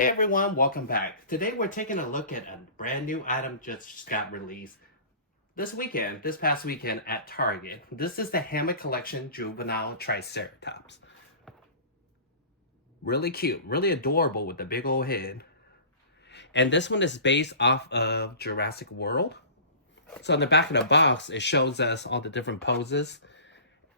Hey everyone, welcome back. Today we're taking a look at a brand new item just got released this past weekend at Target. This is the Hammond Collection Juvenile Triceratops. Really cute, really adorable with the big old head. And this one is based off of Jurassic World. So in the back of the box, it shows us all the different poses.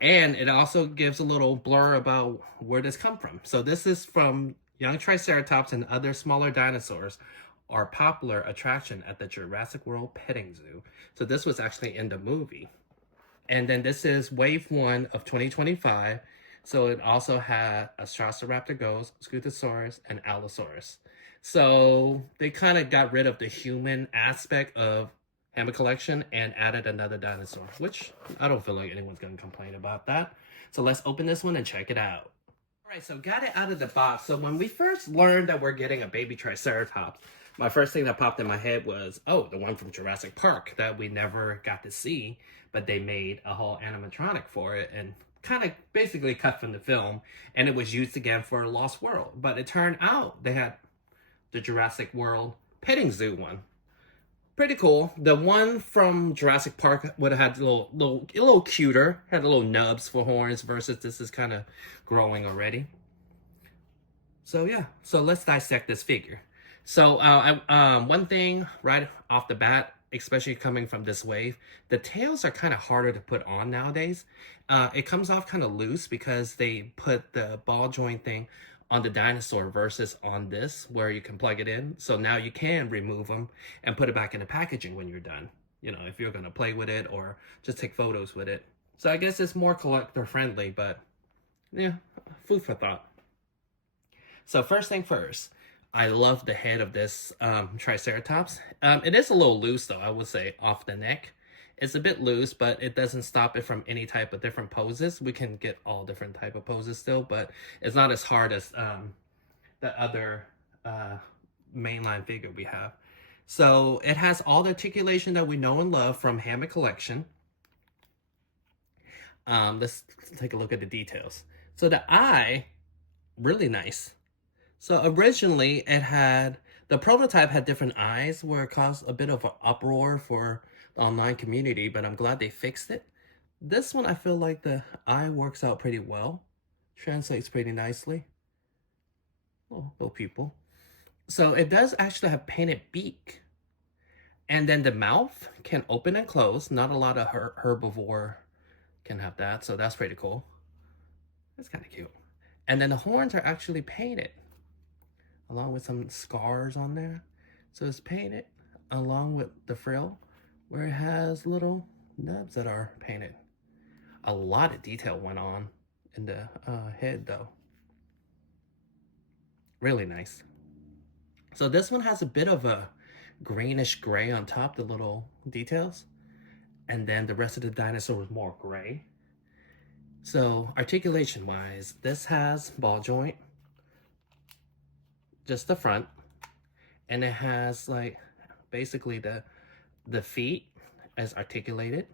And it also gives a little blur about where this come from. So this is from young Triceratops and other smaller dinosaurs are popular attraction at the Jurassic World petting zoo. So this was actually in the movie. And then this is wave 1 of 2025. So it also had a Stratoraptor ghost, Stegosaurus, and Allosaurus. So they kind of got rid of the human aspect of Hammond Collection and added another dinosaur, which I don't feel like anyone's going to complain about that. So let's open this one and check it out. All right, so got it out of the box. So when we first learned that we're getting a baby Triceratops, my first thing that popped in my head was, oh, the one from Jurassic Park that we never got to see, but they made a whole animatronic for it and kind of basically cut from the film, and it was used again for Lost World. But it turned out they had the Jurassic World petting zoo one. Pretty cool. The one from Jurassic Park would have had a little cuter, had a little nubs for horns versus this is kind of growing already. So yeah, so let's dissect this figure. So one thing right off the bat, especially coming from this wave, the tails are kind of harder to put on nowadays. It comes off kind of loose because they put the ball joint thing on the dinosaur versus on this where you can plug it in. So now you can remove them and put it back in the packaging when you're done. You know, if you're going to play with it or just take photos with it. So I guess it's more collector friendly, but yeah, food for thought. So first thing first, I love the head of this Triceratops. It is a little loose though, I would say, off the neck. It's a bit loose, but it doesn't stop it from any type of different poses. We can get all different type of poses still, but it's not as hard as the other mainline figure we have. So it has all the articulation that we know and love from Hammond Collection. Let's take a look at the details. So the eye, really nice. So originally it had, the prototype had different eyes where it caused a bit of an uproar for the online community, but I'm glad they fixed it. This one, I feel like the eye works out pretty well. Translates pretty nicely. Little pupil. So it does actually have painted beak. And then the mouth can open and close. Not a lot of herbivore can have that, so that's pretty cool. That's kind of cute. And then the horns are actually painted, along with some scars on there. So it's painted along with the frill, where it has little nubs that are painted. A lot of detail went on in the head though. Really nice. So this one has a bit of a greenish gray on top, the little details. And then the rest of the dinosaur was more gray. So articulation wise, this has ball joint, just the front. And it has like basically the feet as articulated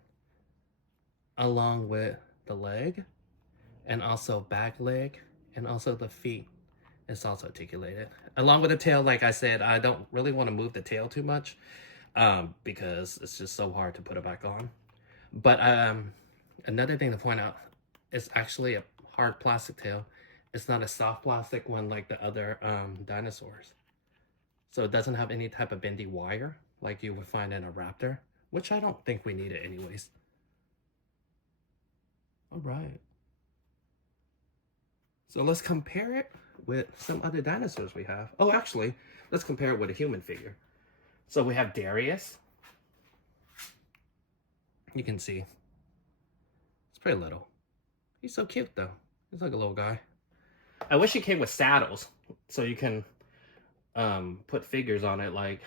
along with the leg and also back leg and also the feet is also articulated along with the tail. Like I said, I don't really want to move the tail too much because it's just so hard to put it back on. But another thing to point out, it's actually a hard plastic tail. It's not a soft plastic one like the other dinosaurs. So it doesn't have any type of bendy wire like you would find in a raptor, which I don't think we need it anyways. All right. So let's compare it with some other dinosaurs we have. Oh, actually, let's compare it with a human figure. So we have Darius. You can see it's pretty little. He's so cute though. He's like a little guy. I wish he came with saddles so you can put figures on it like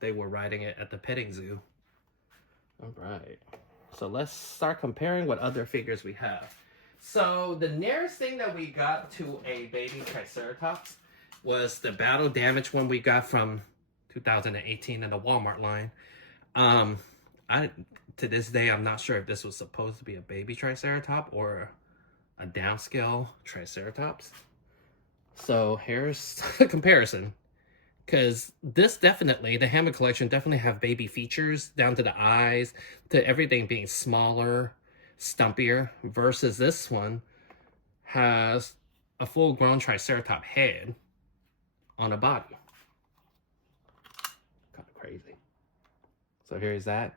they were riding it at the petting zoo. All right, so let's start comparing what other figures we have. So the nearest thing that we got to a baby Triceratops was the battle damage one we got from 2018 in the Walmart line. To this day, I'm not sure if this was supposed to be a baby Triceratops or a downscale Triceratops. So here's a comparison. Because this definitely, the Hammond collection definitely have baby features down to the eyes, to everything being smaller, stumpier, versus this one has a full-grown Triceratops head on a body. Kind of crazy. So here's that.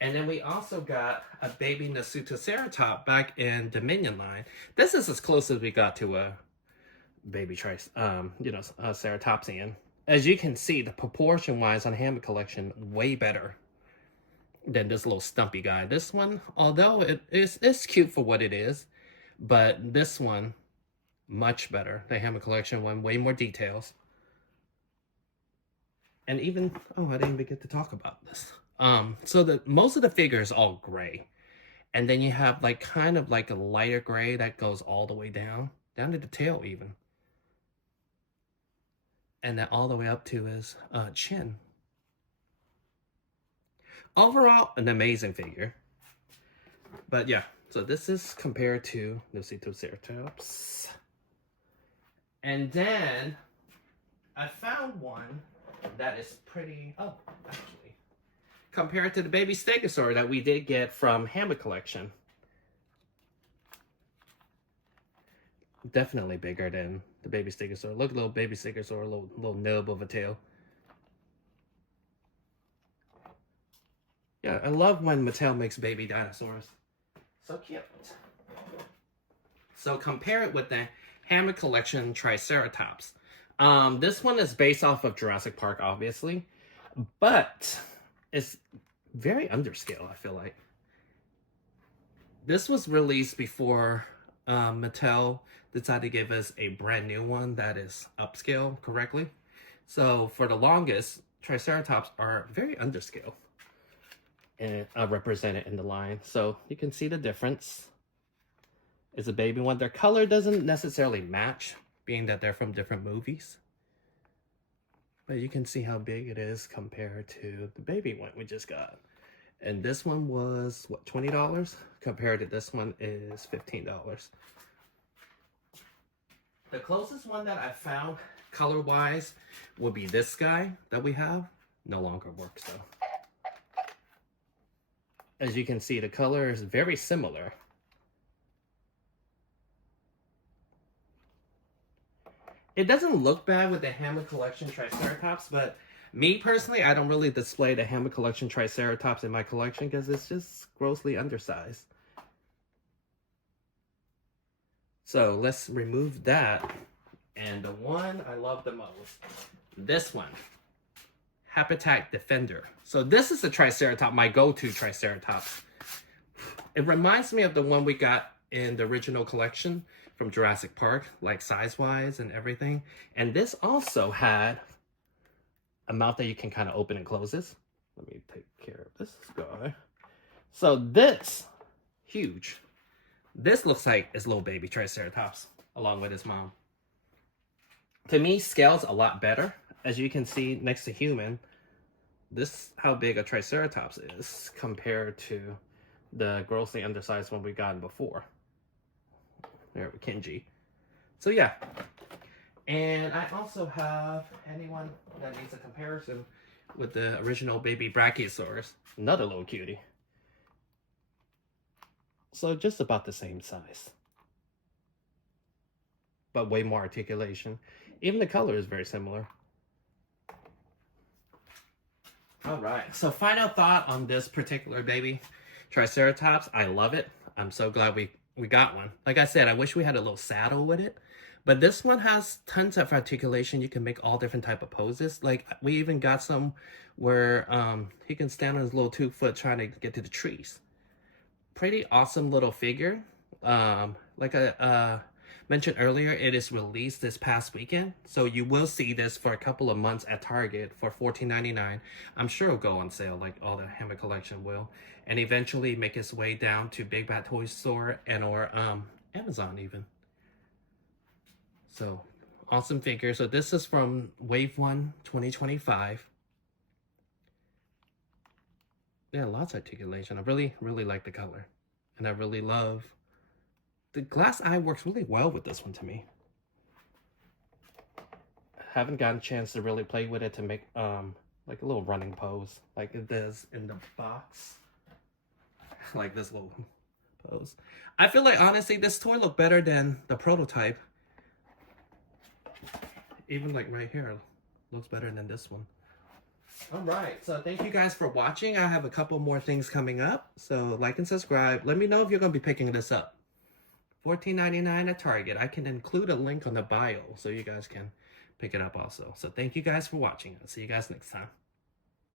And then we also got a baby Stegosaurus back in Dominion line. This is as close as we got to a baby ceratopsian. As you can see, the proportion-wise on Hammond collection, way better than this little stumpy guy. This one, although it's cute for what it is, but this one, much better. The Hammond collection one, way more details. And even, oh, I didn't even get to talk about this. So most of the figures all gray. And then you have like kind of like a lighter gray that goes all the way down to the tail even. And then all the way up to his chin. Overall, an amazing figure. But yeah, so this is compared to Triceratops. And then I found one that is pretty, oh, actually, compared to the baby Stegosaurus that we did get from Hammond collection. Definitely bigger than the baby Stegosaurus. Look, little baby Stegosaurus, little nub of a tail. Yeah, I love when Mattel makes baby dinosaurs. So cute. So compare it with the Hammond collection Triceratops. This one is based off of Jurassic Park, obviously, but it's very underscale, I feel like. This was released before Mattel decided to give us a brand new one that is upscale correctly. So for the longest, Triceratops are very underscale and represented in the line. So you can see the difference. It's a baby one. Their color doesn't necessarily match, being that they're from different movies. But you can see how big it is compared to the baby one we just got. And this one was, what, $20? Compared to this one is $15. The closest one that I found color-wise would be this guy that we have. No longer works though. As you can see, the color is very similar. It doesn't look bad with the Hammond collection Triceratops, but me personally, I don't really display the Hammond collection Triceratops in my collection because it's just grossly undersized. So let's remove that. And the one I love the most, this one, Habitat Defender. So this is the Triceratops, my go-to Triceratops. It reminds me of the one we got in the original collection from Jurassic Park, like size-wise and everything. And this also had a mouth that you can kind of open and closes. Let me take care of this guy. So this, huge. This looks like his little baby Triceratops, along with his mom. To me, scale's a lot better. As you can see next to human, this how big a Triceratops is compared to the grossly undersized one we gotten before. There with Kenji. So yeah. And I also have anyone that needs a comparison with the original baby Brachiosaurus. Another little cutie. So just about the same size. But way more articulation. Even the color is very similar. Alright, so final thought on this particular baby Triceratops. I love it. I'm so glad we got one. Like I said, I wish we had a little saddle with it. But this one has tons of articulation. You can make all different type of poses. Like we even got some where he can stand on his little 2 foot trying to get to the trees. Pretty awesome little figure. Like I mentioned earlier, it is released this past weekend. So you will see this for a couple of months at Target for $14.99. I'm sure it'll go on sale like all the Hammond collection will. And eventually make its way down to Big Bad Toy Store and or Amazon even. So, awesome figure. So this is from Wave 1 2025. Yeah, lots of articulation. I really, really like the color. And I really love the glass eye works really well with this one to me. Haven't gotten a chance to really play with it to make like a little running pose like it does in the box. Like this little pose. I feel like honestly this toy looked better than the prototype. Even like right here looks better than this one. Alright, so thank you guys for watching. I have a couple more things coming up. So like and subscribe. Let me know if you're going to be picking this up. $14.99 at Target. I can include a link on the bio so you guys can pick it up also. So thank you guys for watching. I'll see you guys next time.